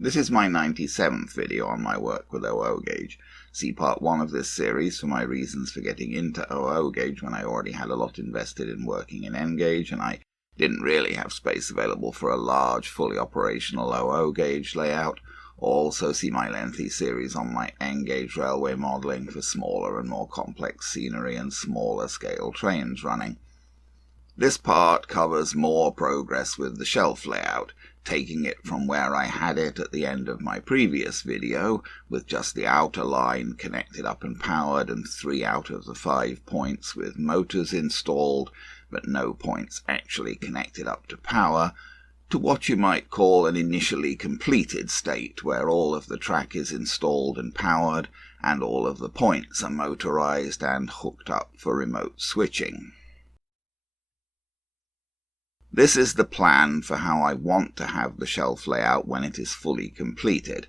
This is my 97th video on my work with OO gauge. See part 1 of this series for my reasons for getting into OO gauge when I already had a lot invested in working in N gauge and I didn't really have space available for a large, fully operational OO gauge layout. Also see my lengthy series on my N gauge railway modelling for smaller and more complex scenery and smaller scale trains running. This part covers more progress with the shelf layout, taking it from where I had it at the end of my previous video, with just the outer line connected up and powered and 3 out of the 5 points with motors installed, but no points actually connected up to power, to what you might call an initially completed state, where all of the track is installed and powered, and all of the points are motorized and hooked up for remote switching. This is the plan for how I want to have the shelf layout when it is fully completed,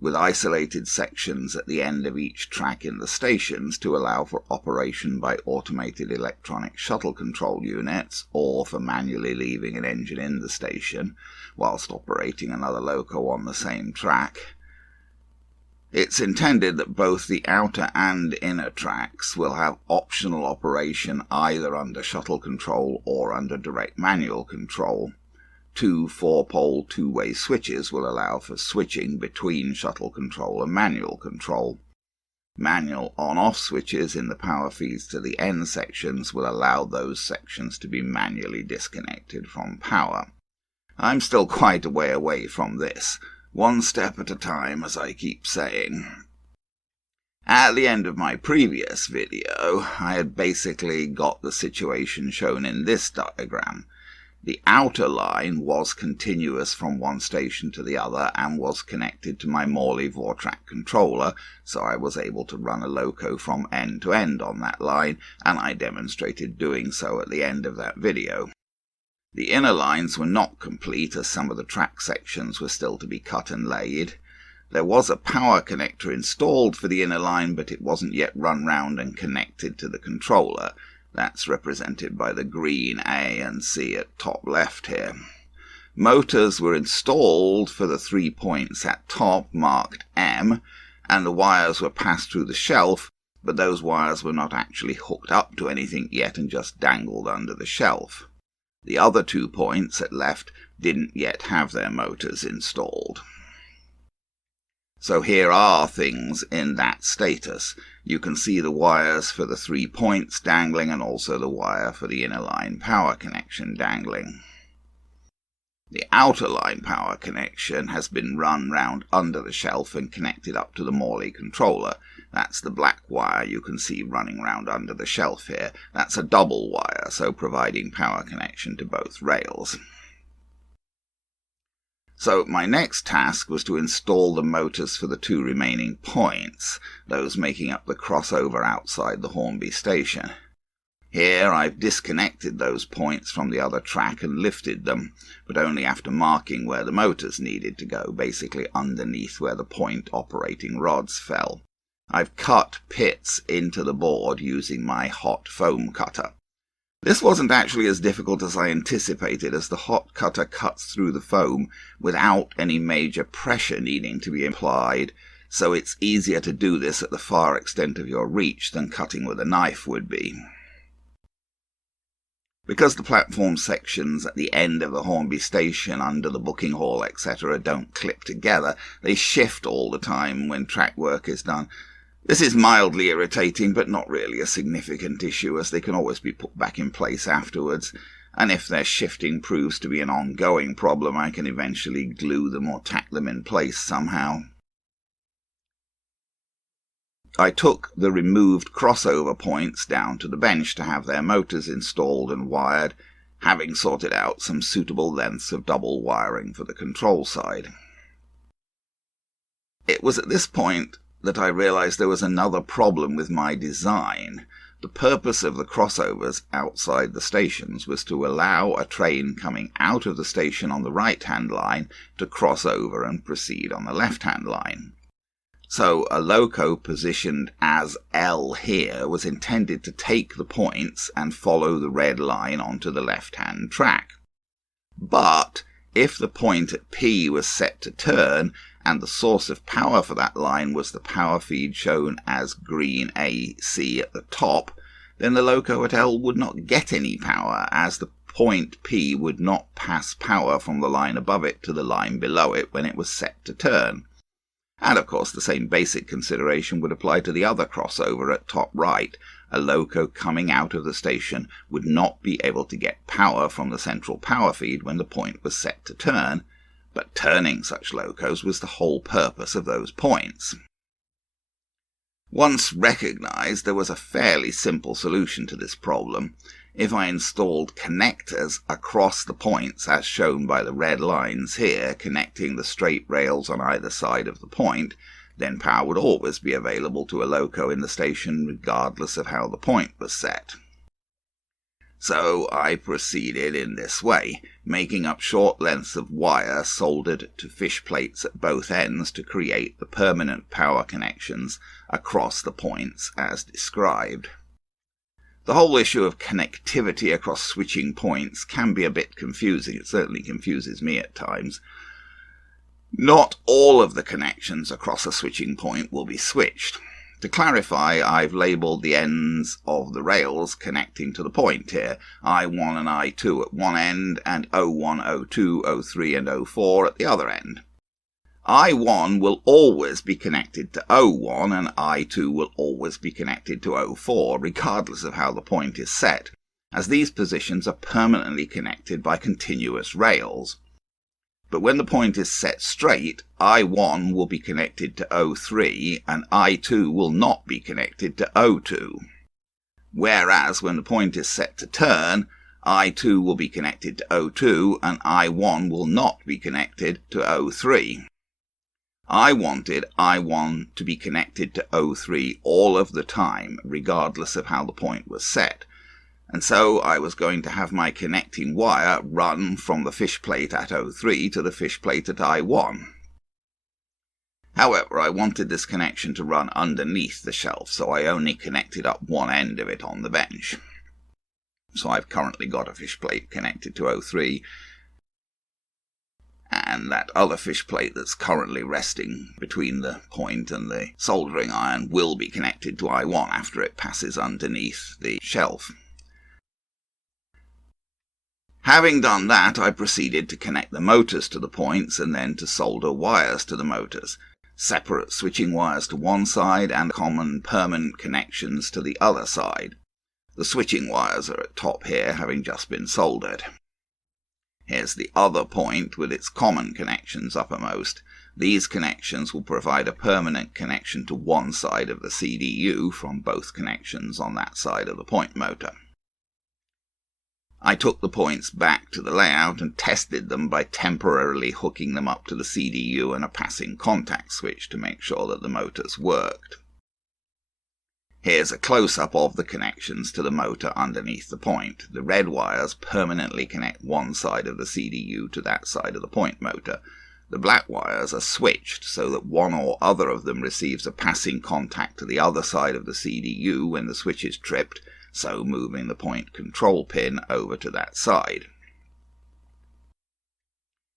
with isolated sections at the end of each track in the stations to allow for operation by automated electronic shuttle control units, or for manually leaving an engine in the station whilst operating another loco on the same track. It's intended that both the outer and inner tracks will have optional operation either under shuttle control or under direct manual control. 2 4-pole two-way switches will allow for switching between shuttle control and manual control. Manual on-off switches in the power feeds to the end sections will allow those sections to be manually disconnected from power. I'm still quite a way away from this. One step at a time, as I keep saying. At the end of my previous video, I had basically got the situation shown in this diagram. The outer line was continuous from one station to the other and was connected to my Morley Vortrack controller, so I was able to run a loco from end to end on that line, and I demonstrated doing so at the end of that video. The inner lines were not complete, as some of the track sections were still to be cut and laid. There was a power connector installed for the inner line, but it wasn't yet run round and connected to the controller. That's represented by the green A and C at top left here. Motors were installed for the 3 points at top marked M, and the wires were passed through the shelf, but those wires were not actually hooked up to anything yet and just dangled under the shelf. The other 2 points at left didn't yet have their motors installed. So here are things in that status. You can see the wires for the 3 points dangling and also the wire for the inner line power connection dangling. The outer line power connection has been run round under the shelf and connected up to the Morley controller. That's the black wire you can see running round under the shelf here. That's a double wire, so providing power connection to both rails. So my next task was to install the motors for the 2 remaining points, those making up the crossover outside the Hornby station. Here I've disconnected those points from the other track and lifted them, but only after marking where the motors needed to go, basically underneath where the point operating rods fell. I've cut pits into the board using my hot foam cutter. This wasn't actually as difficult as I anticipated, as the hot cutter cuts through the foam without any major pressure needing to be applied, so it's easier to do this at the far extent of your reach than cutting with a knife would be. Because the platform sections at the end of the Hornby station, under the booking hall, etc. don't clip together, they shift all the time when track work is done. This is mildly irritating, but not really a significant issue, as they can always be put back in place afterwards, and if their shifting proves to be an ongoing problem, I can eventually glue them or tack them in place somehow. I took the removed crossover points down to the bench to have their motors installed and wired, having sorted out some suitable lengths of double wiring for the control side. It was at this point that I realized there was another problem with my design. The purpose of the crossovers outside the stations was to allow a train coming out of the station on the right-hand line to cross over and proceed on the left-hand line. So a loco positioned as L here was intended to take the points and follow the red line onto the left-hand track. But if the point at P was set to turn, and the source of power for that line was the power feed shown as green AC at the top, then the loco at L would not get any power, as the point P would not pass power from the line above it to the line below it when it was set to turn. And of course the same basic consideration would apply to the other crossover at top right. A loco coming out of the station would not be able to get power from the central power feed when the point was set to turn, but turning such locos was the whole purpose of those points. Once recognized, there was a fairly simple solution to this problem. If I installed connectors across the points, as shown by the red lines here, connecting the straight rails on either side of the point, then power would always be available to a loco in the station regardless of how the point was set. So I proceeded in this way, making up short lengths of wire soldered to fish plates at both ends to create the permanent power connections across the points as described. The whole issue of connectivity across switching points can be a bit confusing. It certainly confuses me at times. Not all of the connections across a switching point will be switched. To clarify, I've labelled the ends of the rails connecting to the point here, I1 and I2 at one end, and O1, O2, O3 and O4 at the other end. I1 will always be connected to O1 and I2 will always be connected to O4, regardless of how the point is set, as these positions are permanently connected by continuous rails. But when the point is set straight, I1 will be connected to O3 and I2 will not be connected to O2. Whereas when the point is set to turn, I2 will be connected to O2 and I1 will not be connected to O3. I wanted I1 to be connected to O3 all of the time, regardless of how the point was set. And so I was going to have my connecting wire run from the fish plate at O3 to the fish plate at I1. However, I wanted this connection to run underneath the shelf, so I only connected up one end of it on the bench. So I've currently got a fish plate connected to O3, and that other fish plate that's currently resting between the point and the soldering iron will be connected to I1 after it passes underneath the shelf. Having done that, I proceeded to connect the motors to the points and then to solder wires to the motors, separate switching wires to one side and common permanent connections to the other side. The switching wires are at top here, having just been soldered. Here's the other point with its common connections uppermost. These connections will provide a permanent connection to one side of the CDU from both connections on that side of the point motor. I took the points back to the layout and tested them by temporarily hooking them up to the CDU and a passing contact switch to make sure that the motors worked. Here's a close-up of the connections to the motor underneath the point. The red wires permanently connect one side of the CDU to that side of the point motor. The black wires are switched so that one or other of them receives a passing contact to the other side of the CDU when the switch is tripped, so moving the point control pin over to that side.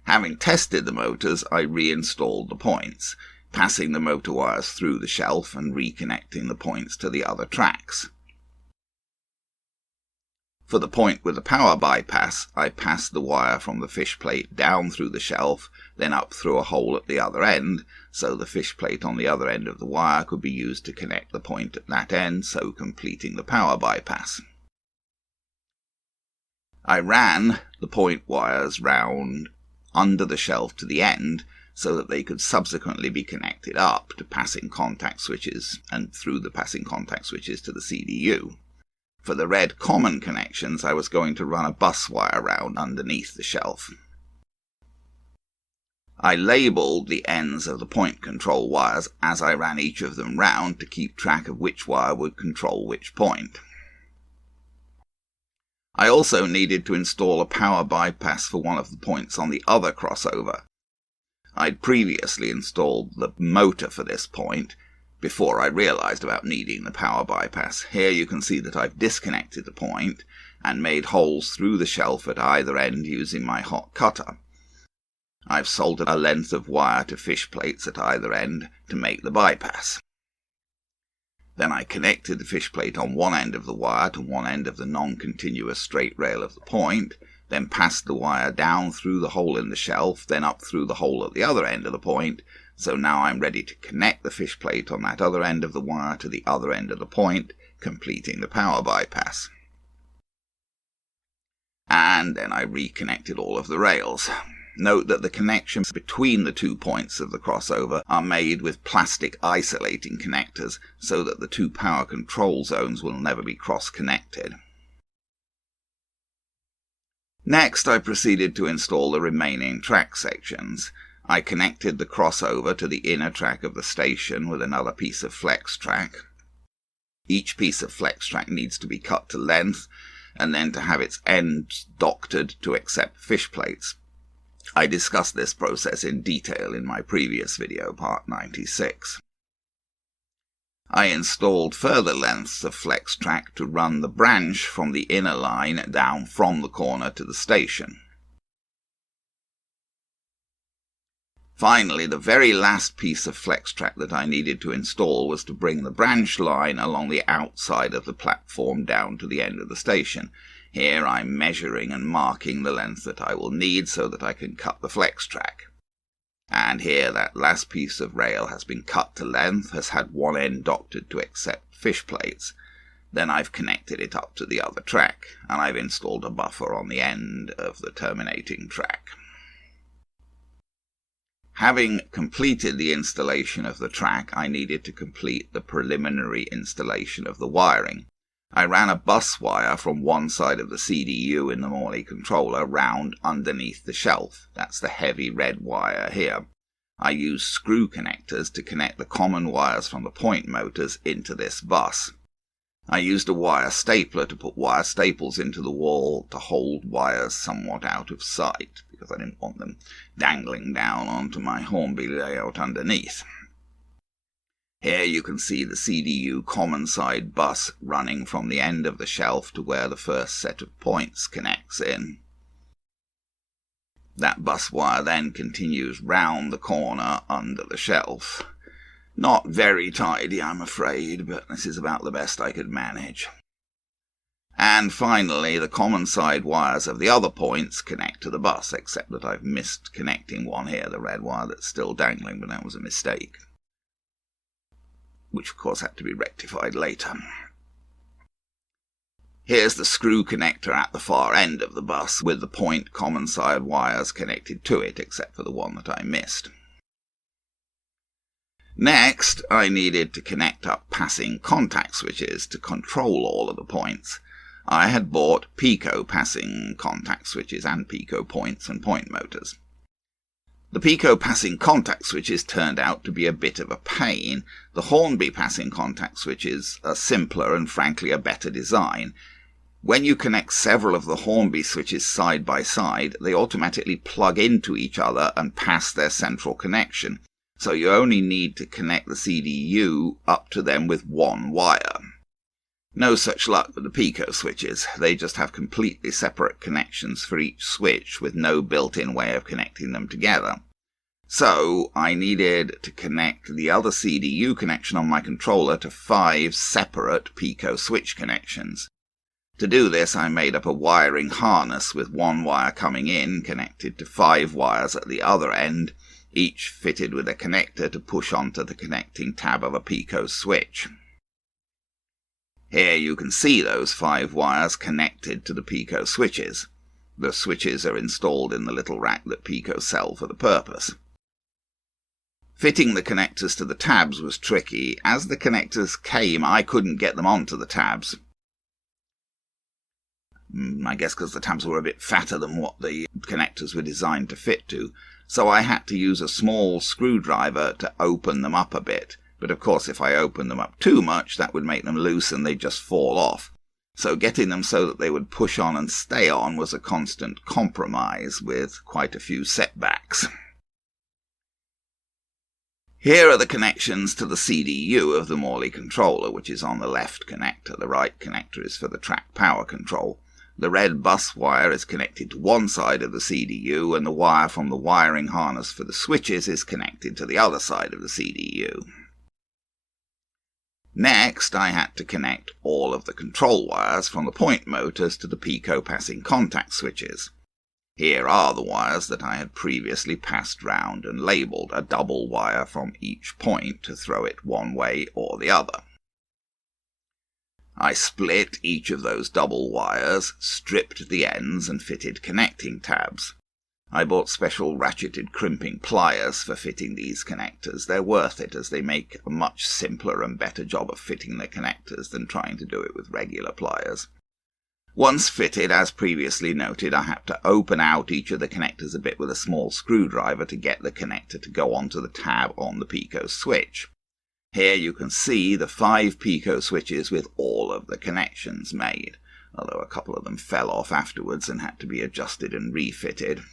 Having tested the motors, I reinstalled the points, passing the motor wires through the shelf and reconnecting the points to the other tracks. For the point with the power bypass, I passed the wire from the fish plate down through the shelf, then up through a hole at the other end, so the fish plate on the other end of the wire could be used to connect the point at that end, so completing the power bypass. I ran the point wires round under the shelf to the end, so that they could subsequently be connected up to passing contact switches and through the passing contact switches to the CDU. For the red common connections, I was going to run a bus wire round underneath the shelf. I labelled the ends of the point control wires as I ran each of them round to keep track of which wire would control which point. I also needed to install a power bypass for one of the points on the other crossover. I'd previously installed the motor for this point before I realized about needing the power bypass. Here you can see that I've disconnected the point and made holes through the shelf at either end using my hot cutter. I've soldered a length of wire to fish plates at either end to make the bypass. Then I connected the fish plate on one end of the wire to one end of the non-continuous straight rail of the point, then passed the wire down through the hole in the shelf, then up through the hole at the other end of the point, so now I'm ready to connect the fish plate on that other end of the wire to the other end of the point, completing the power bypass. And then I reconnected all of the rails. Note that the connections between the 2 points of the crossover are made with plastic isolating connectors so that the 2 power control zones will never be cross-connected. Next, I proceeded to install the remaining track sections. I connected the crossover to the inner track of the station with another piece of flex track. Each piece of flex track needs to be cut to length and then to have its ends doctored to accept fish plates. I discussed this process in detail in my previous video, part 96. I installed further lengths of flex track to run the branch from the inner line down from the corner to the station. Finally, the very last piece of flex track that I needed to install was to bring the branch line along the outside of the platform down to the end of the station. Here I'm measuring and marking the length that I will need so that I can cut the flex track. And here that last piece of rail has been cut to length, has had one end doctored to accept fish plates. Then I've connected it up to the other track, and I've installed a buffer on the end of the terminating track. Having completed the installation of the track, I needed to complete the preliminary installation of the wiring. I ran a bus wire from one side of the CDU in the Morley controller round underneath the shelf. That's the heavy red wire here. I used screw connectors to connect the common wires from the point motors into this bus. I used a wire stapler to put wire staples into the wall to hold wires somewhat out of sight, because I didn't want them dangling down onto my Hornby layout underneath. Here you can see the CDU common side bus running from the end of the shelf to where the first set of points connects in. That bus wire then continues round the corner under the shelf. Not very tidy, I'm afraid, but this is about the best I could manage. And finally, the common side wires of the other points connect to the bus, except that I've missed connecting one here, the red wire that's still dangling, but that was a mistake, which of course had to be rectified later. Here's the screw connector at the far end of the bus, with the point common side wires connected to it, except for the one that I missed. Next, I needed to connect up passing contact switches to control all of the points. I had bought Pico passing contact switches and Pico points and point motors. The Pico passing contact switches turned out to be a bit of a pain. The Hornby passing contact switches are simpler and frankly a better design. When you connect several of the Hornby switches side by side, they automatically plug into each other and pass their central connection, so you only need to connect the CDU up to them with one wire. No such luck with the Pico switches. They just have completely separate connections for each switch with no built-in way of connecting them together. So I needed to connect the other CDU connection on my controller to 5 separate Pico switch connections. To do this, I made up a wiring harness with one wire coming in connected to 5 wires at the other end, each fitted with a connector to push onto the connecting tab of a Pico switch. Here you can see those 5 wires connected to the Pico switches. The switches are installed in the little rack that Pico sell for the purpose. Fitting the connectors to the tabs was tricky. As the connectors came, I couldn't get them onto the tabs. I guess because the tabs were a bit fatter than what the connectors were designed to fit to, so I had to use a small screwdriver to open them up a bit. But of course if I opened them up too much, that would make them loose and they'd just fall off. So getting them so that they would push on and stay on was a constant compromise with quite a few setbacks. Here are the connections to the CDU of the Morley controller, which is on the left connector. The right connector is for the track power control. The red bus wire is connected to one side of the CDU, and the wire from the wiring harness for the switches is connected to the other side of the CDU. Next, I had to connect all of the control wires from the point motors to the Pico passing contact switches. Here are the wires that I had previously passed round and labelled, a double wire from each point to throw it one way or the other. I split each of those double wires, stripped the ends and fitted connecting tabs. I bought special ratcheted crimping pliers for fitting these connectors. They're worth it, as they make a much simpler and better job of fitting the connectors than trying to do it with regular pliers. Once fitted, as previously noted, I had to open out each of the connectors a bit with a small screwdriver to get the connector to go onto the tab on the Pico switch. Here you can see the 5 Pico switches with all of the connections made, although a couple of them fell off afterwards and had to be adjusted and refitted.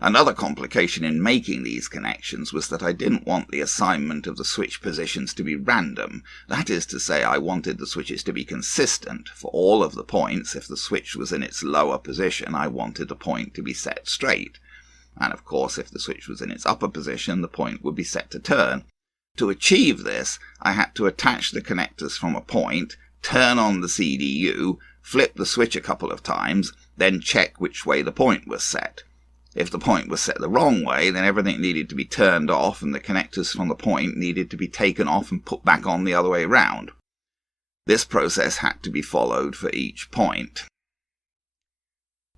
Another complication in making these connections was that I didn't want the assignment of the switch positions to be random. That is to say, I wanted the switches to be consistent. For all of the points, if the switch was in its lower position, I wanted the point to be set straight. And of course, if the switch was in its upper position, the point would be set to turn. To achieve this, I had to attach the connectors from a point, turn on the CDU, flip the switch a couple of times, then check which way the point was set. If the point was set the wrong way, then everything needed to be turned off and the connectors from the point needed to be taken off and put back on the other way round. This process had to be followed for each point.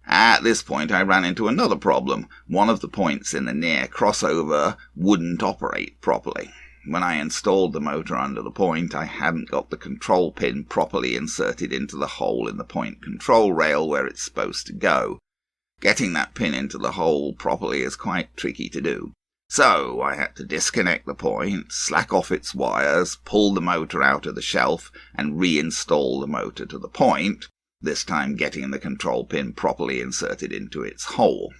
At this point I ran into another problem. One of the points in the near crossover wouldn't operate properly. When I installed the motor under the point, I hadn't got the control pin properly inserted into the hole in the point control rail where it's supposed to go. Getting that pin into the hole properly is quite tricky to do. So I had to disconnect the point, slack off its wires, pull the motor out of the shelf, and reinstall the motor to the point, this time getting the control pin properly inserted into its hole.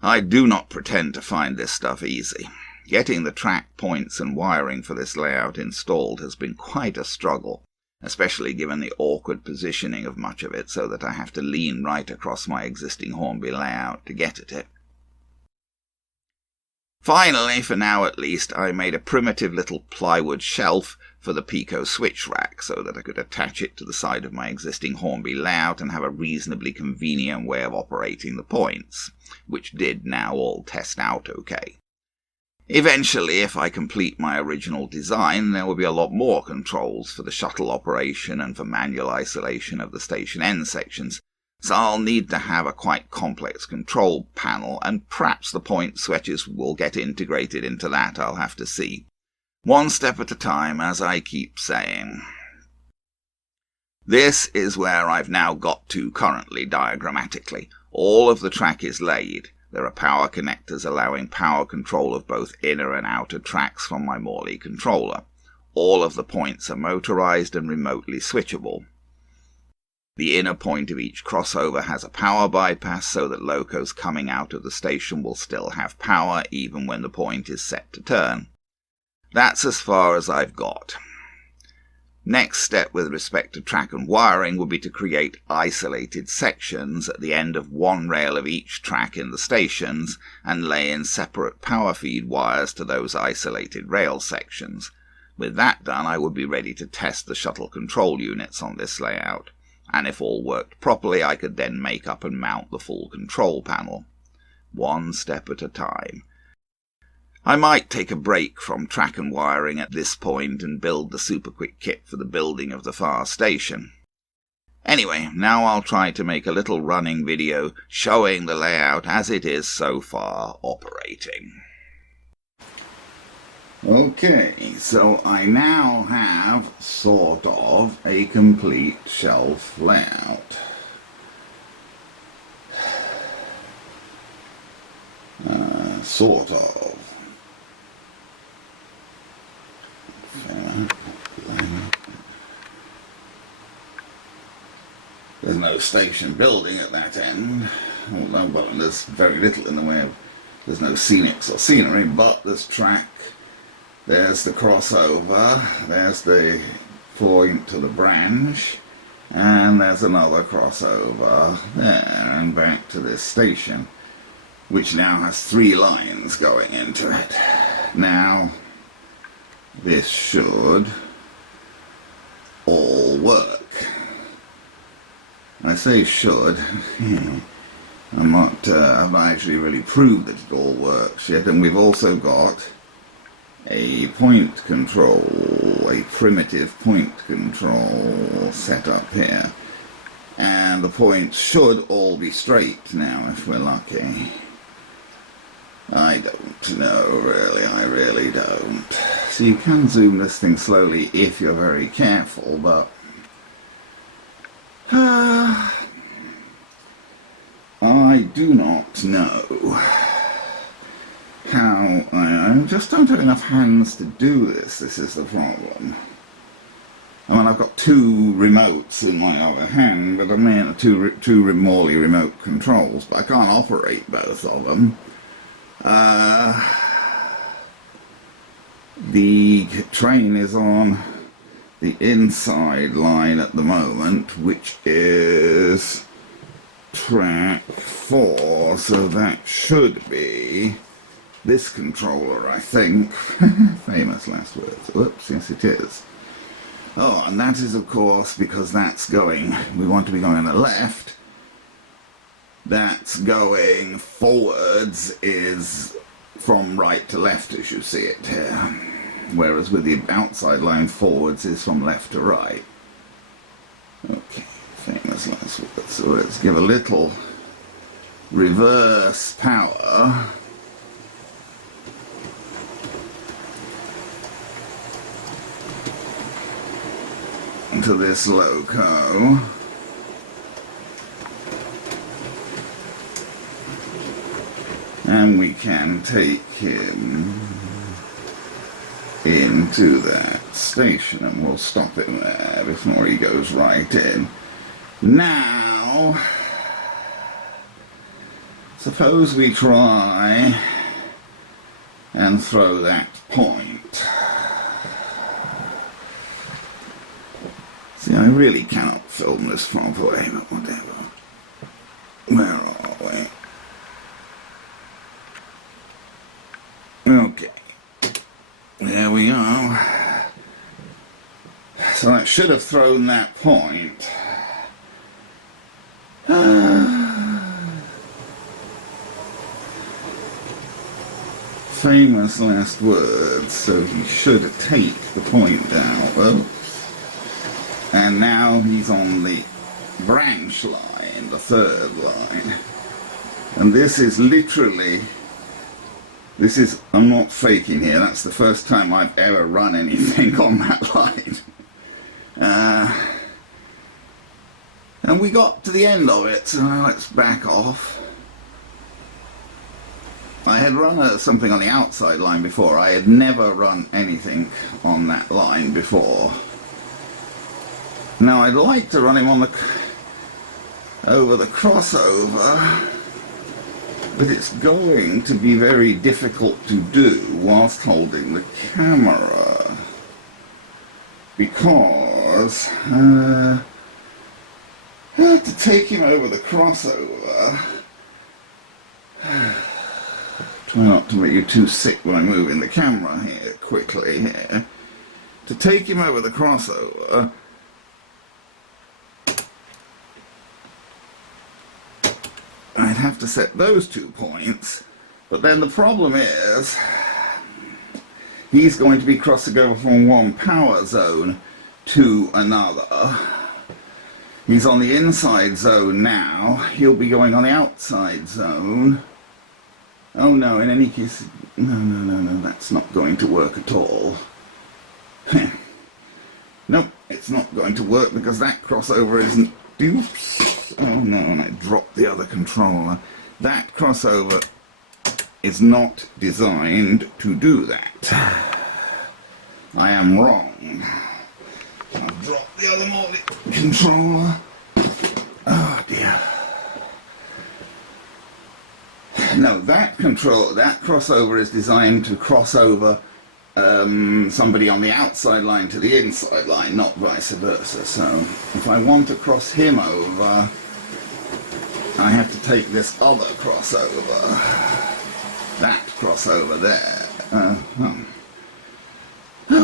I do not pretend to find this stuff easy. Getting the track points and wiring for this layout installed has been quite a struggle, especially given the awkward positioning of much of it so that I have to lean right across my existing Hornby layout to get at it. Finally, for now at least, I made a primitive little plywood shelf for the Pico switch rack so that I could attach it to the side of my existing Hornby layout and have a reasonably convenient way of operating the points, which did now all test out okay. Eventually, if I complete my original design, there will be a lot more controls for the shuttle operation and for manual isolation of the station end sections, so I'll need to have a quite complex control panel, and perhaps the point switches will get integrated into that. I'll have to see. One step at a time, as I keep saying. This is where I've now got to currently diagrammatically. All of the track is laid. There are power connectors allowing power control of both inner and outer tracks from my Morley controller. All of the points are motorized and remotely switchable. The inner point of each crossover has a power bypass so that locos coming out of the station will still have power even when the point is set to turn. That's as far as I've got. Next step with respect to track and wiring would be to create isolated sections at the end of one rail of each track in the stations and lay in separate power feed wires to those isolated rail sections. With that done, I would be ready to test the shuttle control units on this layout, and if all worked properly, I could then make up and mount the full control panel. One step at a time. I might take a break from track and wiring at this point and build the super quick kit for the building of the far station. Anyway, now I'll try to make a little running video showing the layout as it is so far operating. Okay, so I now have sort of a complete shelf layout. Sort of. There's no station building at that end, although well, there's very little in the way of, there's no scenics or scenery, but there's track, there's the crossover, there's the point to the branch, And there's another crossover there and back to this station, which now has 3 lines going into it. Now, this should all work. I say should. I've not actually really proved that it all works yet, and we've also got a point control, a primitive point control set up here. And the points should all be straight now, if we're lucky. I don't know, really, I really don't. So you can zoom this thing slowly if you're very careful, but I do not know how. I just don't have enough hands to do this. This is the problem. I mean, I've got 2 remotes in my other hand, but I mean two Morley remote controls, but I can't operate both of them. The train is on the inside line at the moment, which is track 4, so that should be this controller, I think. Famous last words. Whoops, yes it is. Oh, and that is, of course, because that's going, we want to be going on the left. That's going forwards is from right to left, as you see it here. Whereas with the outside line, forwards is from left to right. Okay, famous last words. So let's give a little reverse power. To this loco. And we can take him into that station, and we'll stop him there before he goes right in. Now, suppose we try and throw that point. See, I really cannot film this properly, but whatever. Where are we? Okay. There we are. So that should have thrown that point. Famous last words, so he should take the point down. Well, and now he's on the branch line, the 3rd line. And this is literally, I'm not faking here, that's the first time I've ever run anything on that line. And we got to the end of it, so let's back off. I had run something on the outside line before. I had never run anything on that line before. Now I'd like to run him on over the crossover, but it's going to be very difficult to do whilst holding the camera, because to take him over the crossover, try not to make you too sick when I'm moving the camera here quickly here. To take him over the crossover, I'd have to set those 2 points, but then the problem is he's going to be crossing over from one power zone to another. He's on the inside zone now, he'll be going on the outside zone. Oh no, in any case, no, that's not going to work at all. Nope, it's not going to work because that crossover isn't... Oops. Oh no, and I dropped the other controller. That crossover is not designed to do that. I am wrong. I've dropped the other Morley controller. Oh dear. No, that crossover is designed to cross over somebody on the outside line to the inside line, not vice versa. So if I want to cross him over, I have to take this other crossover, that crossover there,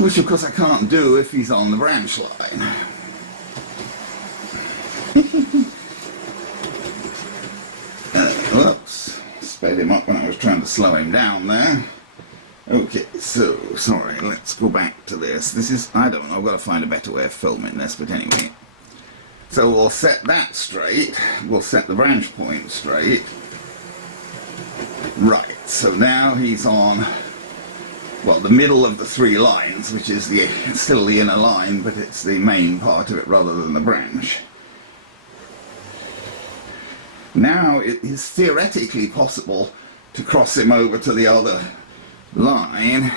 which of course I can't do if he's on the branch line. Whoops, sped him up when I was trying to slow him down there. Okay, so, sorry, let's go back to this. This is, I don't know, I've got to find a better way of filming this, but anyway. So we'll set that straight, we'll set the branch point straight. Right, so now he's on, well, the middle of the three lines, which is still the inner line, but it's the main part of it rather than the branch. Now it is theoretically possible to cross him over to the other line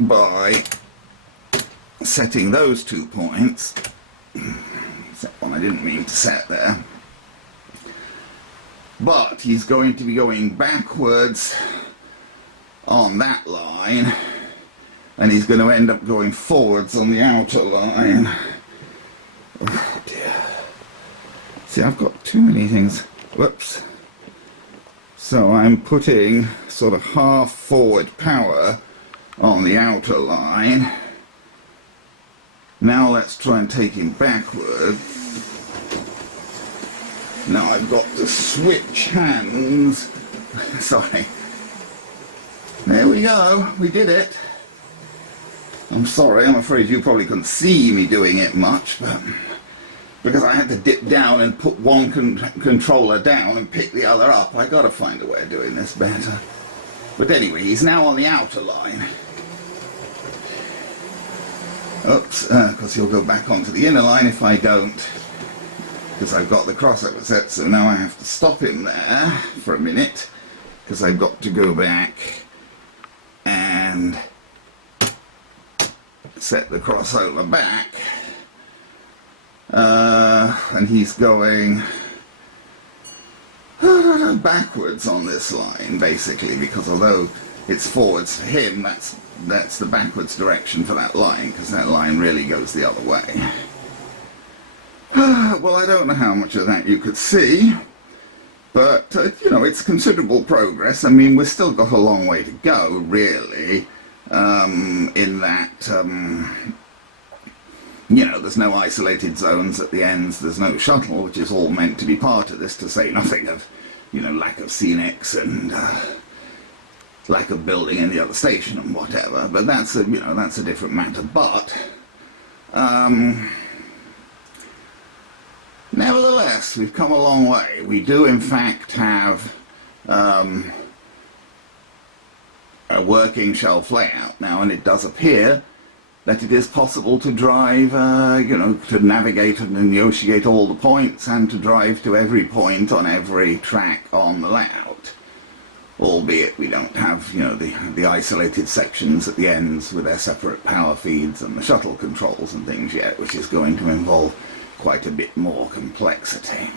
by setting those 2 points. Set one I didn't mean to set there. But he's going to be going backwards on that line, and he's going to end up going forwards on the outer line. Oh dear. See, I've got too many things. Whoops. So I'm putting sort of half forward power on the outer line. Now let's try and take him backward. Now I've got to switch hands. Sorry. There we go, we did it. I'm sorry, I'm afraid you probably couldn't see me doing it much, but because I had to dip down and put one controller down and pick the other up, I gotta find a way of doing this better. But anyway, he's now on the outer line. Oops, because he'll go back onto the inner line if I don't, because I've got the crossover set, so now I have to stop him there for a minute, because I've got to go back and set the crossover back. And he's going backwards on this line, basically, because although it's forwards for him, that's the backwards direction for that line, because that line really goes the other way. Well, I don't know how much of that you could see, but, you know, it's considerable progress. I mean, we've still got a long way to go, really, in that, you know, there's no isolated zones at the ends, there's no shuttle, which is all meant to be part of this, to say nothing of, you know, lack of scenics and lack of building in the other station and whatever, but that's a, you know, that's a different matter. But nevertheless, we've come a long way. We do in fact have a working shelf layout now, and it does appear that it is possible to drive, you know, to navigate and negotiate all the points and to drive to every point on every track on the layout. Albeit we don't have, you know, the isolated sections at the ends with their separate power feeds and the shuttle controls and things yet, which is going to involve quite a bit more complexity.